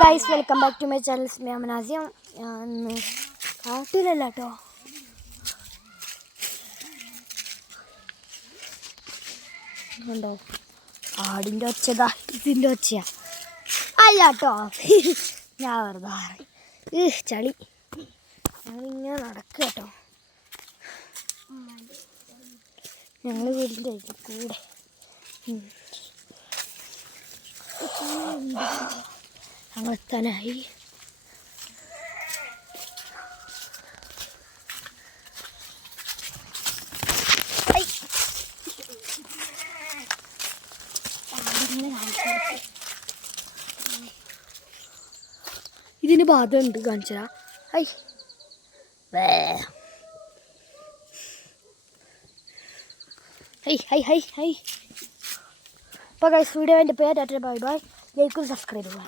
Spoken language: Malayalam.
Guys welcome back to my channel സ്മിയാമനാസിയം. ഞാൻ കാട്ടിലല്ല കേട്ടോ, ഉണ്ടോ ആടിൻ്റെ ഒച്ചതാ, ഇതിൻ്റെ ഒച്ചയാ അല്ല കേട്ടോ. ഞാൻ വെറുതെ ചളി ഞങ്ങളിങ്ങനെ നടക്കുക കേട്ടോ. ഞങ്ങൾ വീടിൻ്റെ കൂടെ ഞങ്ങളെത്താനായി. ഇതിന് ബാധ ഉണ്ട്, കാണിച്ചാ. High high high high high. അപ്പോൾ ഗൈസ് വീഡിയോ എൻ്റെ പേര് ബൈ ബൈ. ലൈക്കും സബ്സ്ക്രൈബ് ചെയ്യുക.